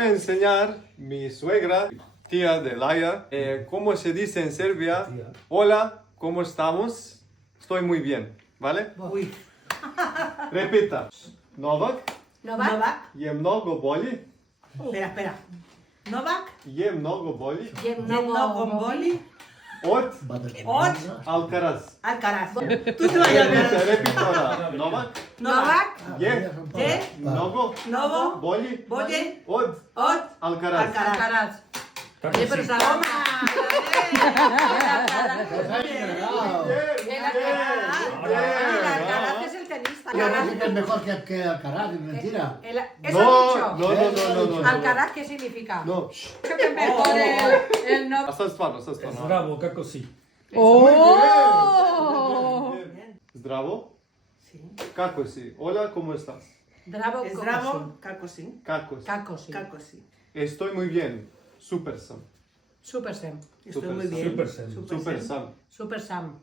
voy a enseñar mi suegra, tía de Laia, cómo se dice en Serbia. Hola, ¿cómo estamos? Estoy muy bien, ¿vale? Uy. Repita. Novak Novak. je mnogo bolji. Espera. Novak. Je mnogo bolji Je mnogo bolji od od Alcaraz. Alcaraz. Tu te vayas. Repita ahora. Novak je mnogo bolji od Alcaraz. Alcaraz. Oye, pero Saloma. Alcaraz es el tenista. Yo no sé que es mejor que Alcaraz, es mentira. Eso ha dicho. No. Alcaraz, ¿qué significa? No. Creo que es mejor el no. A sad stvarno. Zdravo, kako si? ¡Oh! Zdravo. Sí. Kako si? Hola, ¿cómo estás? Zdravo, Zdravo. Kako si? Kako si? Kako si. Estoy muy bien. Super sam. Super Sam. Estoy muy bien. Super Sam. Super sam. Super Sam.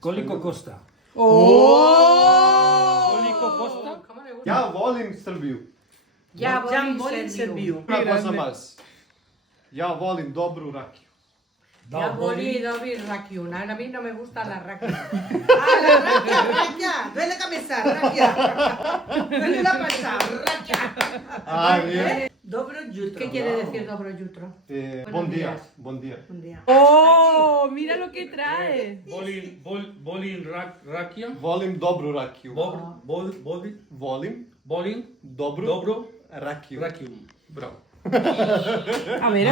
Koliko košta? ¡Oh! Koliko košta? ¿Cómo le gusta? Ja volim Srbiju. Ja volim volim Srbiju. Una cosa más. Ja volim dobru rakiju. Ja volim dobri rakiju. A mí no me gusta la rakiju. Rakia. Duele la cabeza, Rakia. Duele la panza, Rakia. Ay, bien. Dobro jutro. ¿Qué quiere decir dobro jutro? Bon día. días. Bon día. Un día. ¡Oh! Mira lo que trae. Volin rakija? Volim dobru rakiju. Volim Volin dobru dobro rakiju. rakiju. Bravo. A ver.